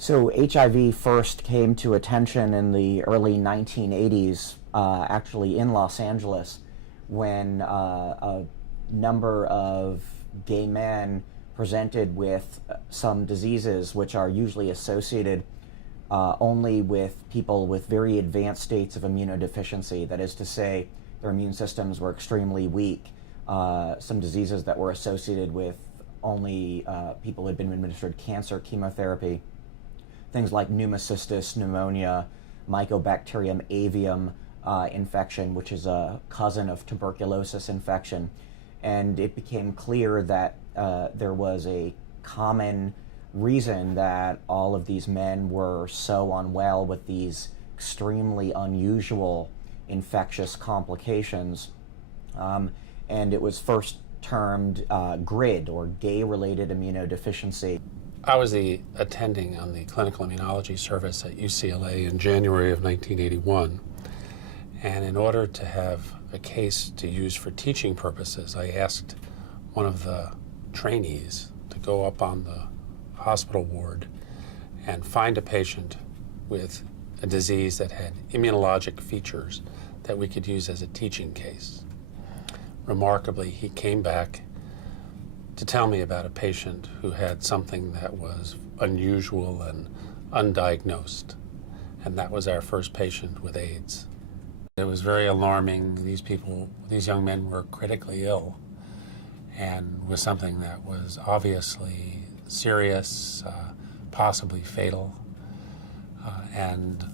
So HIV first came to attention in the early 1980s, actually in Los Angeles, when a number of gay men presented with some diseases which are usually associated only with people with very advanced states of immunodeficiency. That is to say, their immune systems were extremely weak. Some diseases that were associated with only people who had been administered cancer chemotherapy. Things like pneumocystis, pneumonia, Mycobacterium avium infection, which is a cousin of tuberculosis infection. And it became clear that there was a common reason that all of these men were so unwell with these extremely unusual infectious complications. And it was first termed GRID, or gay-related immunodeficiency. I was the attending on the clinical immunology service at UCLA in January of 1981. And in order to have a case to use for teaching purposes, I asked one of the trainees to go up on the hospital ward and find a patient with a disease that had immunologic features that we could use as a teaching case. Remarkably, he came back to tell me about a patient who had something that was unusual and undiagnosed, and that was our first patient with AIDS. It was very alarming. These young men were critically ill, and with something that was obviously serious, possibly fatal, and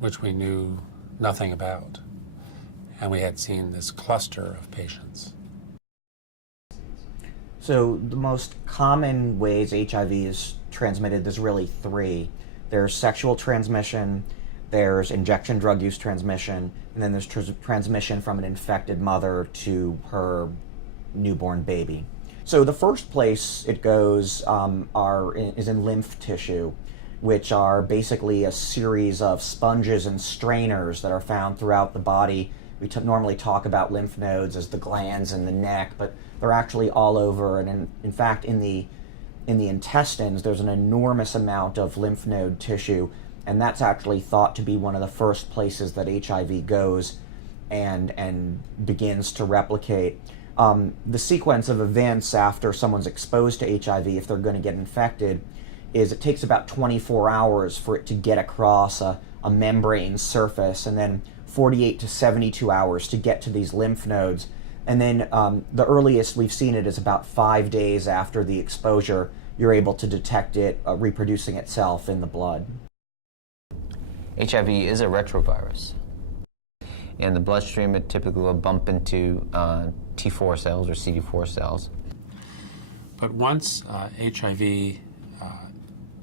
which we knew nothing about. And we had seen this cluster of patients. So the most common ways HIV is transmitted, there's really three. There's sexual transmission, there's injection drug use transmission, and then there's transmission from an infected mother to her newborn baby. So the first place it goes is in lymph tissue, which are basically a series of sponges and strainers that are found throughout the body. We normally talk about lymph nodes as the glands in the neck, but they're actually all over, and in fact in the intestines there's an enormous amount of lymph node tissue, and that's actually thought to be one of the first places that HIV goes and begins to replicate. The sequence of events after someone's exposed to HIV, if they're going to get infected, is it takes about 24 hours for it to get across a membrane surface, and then 48 to 72 hours to get to these lymph nodes. And then the earliest we've seen it is about 5 days after the exposure. You're able to detect it reproducing itself in the blood. HIV is a retrovirus. In the bloodstream, it typically will bump into T4 cells or CD4 cells. But once HIV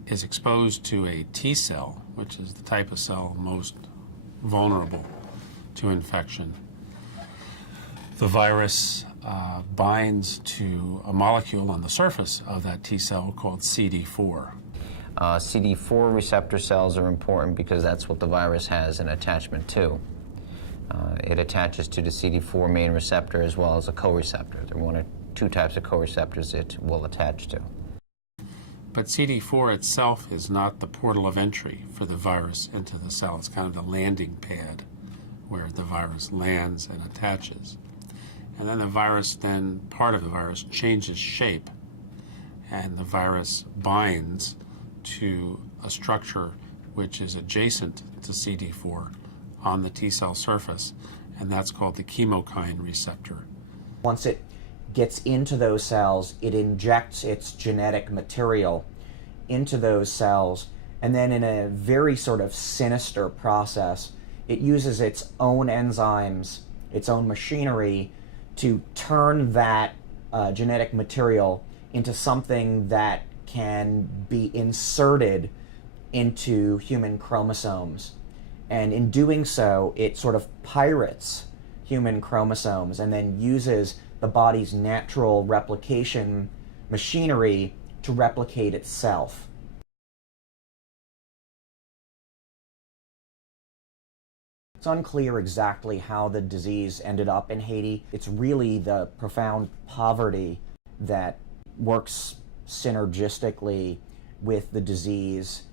is exposed to a T cell, which is the type of cell most vulnerable to infection, the virus binds to a molecule on the surface of that T cell called CD4. CD4 receptor cells are important because that's what the virus has an attachment to. It attaches to the CD4 main receptor as well as a co-receptor. There are one or two types of co-receptors it will attach to. But CD4 itself is not the portal of entry for the virus into the cell. It's kind of the landing pad where the virus lands and attaches. And then part of the virus changes shape, and the virus binds to a structure which is adjacent to CD4 on the T cell surface, and that's called the chemokine receptor. Once it gets into those cells, it injects its genetic material into those cells, and then in a very sort of sinister process, it uses its own enzymes, its own machinery, to turn that genetic material into something that can be inserted into human chromosomes. And in doing so, it sort of pirates human chromosomes and then uses the body's natural replication machinery to replicate itself. It's unclear exactly how the disease ended up in Haiti. It's really the profound poverty that works synergistically with the disease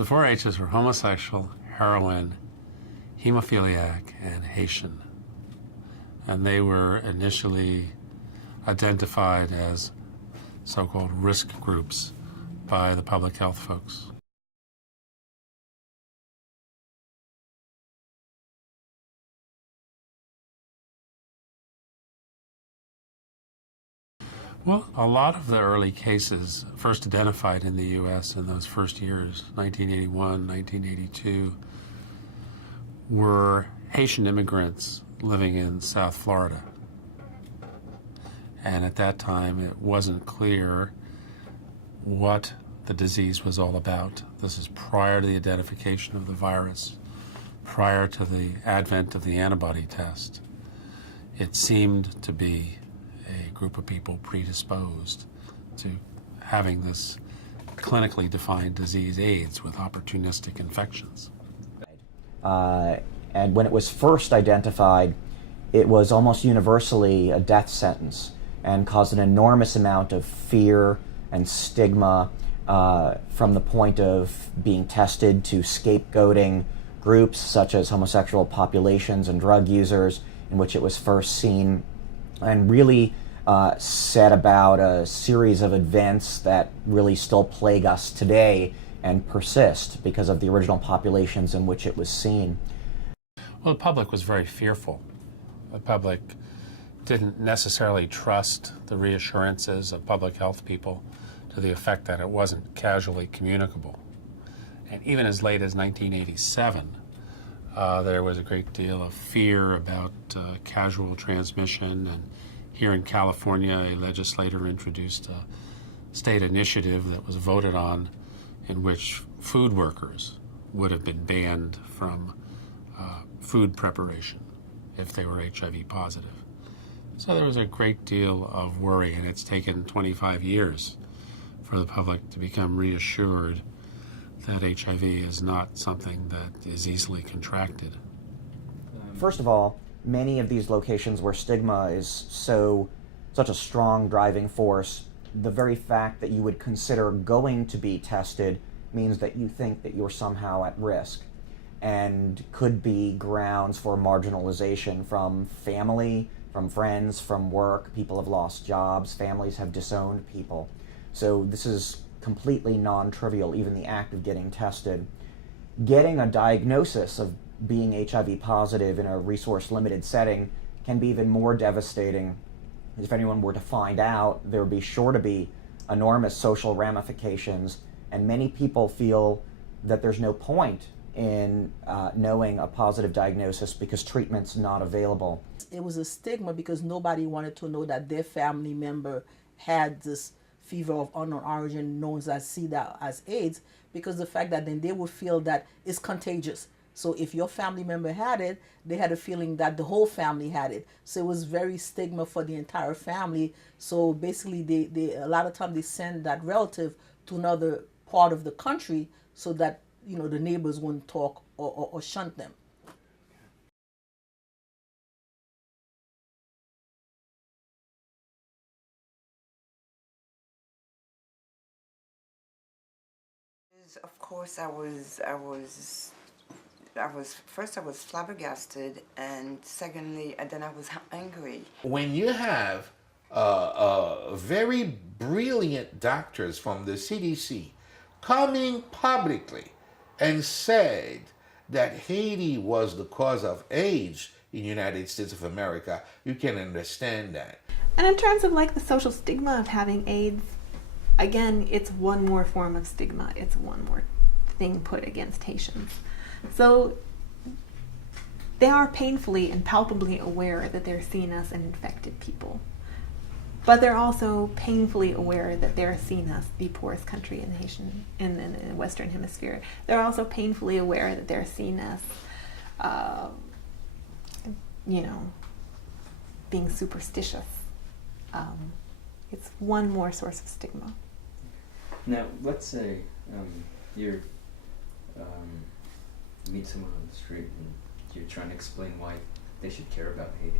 The 4 H's were homosexual, heroin, hemophiliac, and Haitian. And they were initially identified as so-called risk groups by the public health folks. Well, a lot of the early cases first identified in the U.S. in those first years, 1981, 1982, were Haitian immigrants living in South Florida. And at that time, it wasn't clear what the disease was all about. This is prior to the identification of the virus, prior to the advent of the antibody test. It seemed to be a group of people predisposed to having this clinically defined disease, AIDS, with opportunistic infections. And when it was first identified, it was almost universally a death sentence and caused an enormous amount of fear and stigma from the point of being tested to scapegoating groups such as homosexual populations and drug users, in which it was first seen, and really set about a series of events that really still plague us today and persist because of the original populations in which it was seen. Well, the public was very fearful. The public didn't necessarily trust the reassurances of public health people to the effect that it wasn't casually communicable. And even as late as 1987, there was a great deal of fear about casual transmission. And here in California, a legislator introduced a state initiative that was voted on in which food workers would have been banned from food preparation if they were HIV positive. So there was a great deal of worry, and it's taken 25 years for the public to become reassured that HIV is not something that is easily contracted. First of all, many of these locations where stigma is such a strong driving force, the very fact that you would consider going to be tested means that you think that you're somehow at risk, and could be grounds for marginalization from family, from friends, from work. People have lost jobs, families have disowned people. So this is completely non-trivial, even the act of getting tested. Getting a diagnosis of being HIV positive in a resource-limited setting can be even more devastating. If anyone were to find out, there would be sure to be enormous social ramifications, and many people feel that there's no point in knowing a positive diagnosis because treatment's not available. It was a stigma because nobody wanted to know that their family member had this fever of unknown origin known as SIDA, as AIDS, because the fact that then they would feel that it's contagious. So if your family member had it, they had a feeling that the whole family had it. So it was very stigma for the entire family. So basically they a lot of times they send that relative to another part of the country so that, you know, the neighbors wouldn't talk or shunt them. Of course, I was flabbergasted, and secondly, and then I was angry. When you have very brilliant doctors from the CDC coming publicly and said that Haiti was the cause of AIDS in the United States of America, you can understand that. And in terms of like the social stigma of having AIDS, again, it's one more form of stigma. It's one more thing put against Haitians. So they are painfully and palpably aware that they're seen as an infected people. But they're also painfully aware that they're seen as the poorest country in the Western Hemisphere. They're also painfully aware that they're seen as, being superstitious. It's one more source of stigma. Now, let's say you meet someone on the street and you're trying to explain why they should care about Haiti.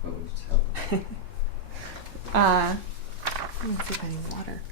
What would you tell them? Let me see if I need water.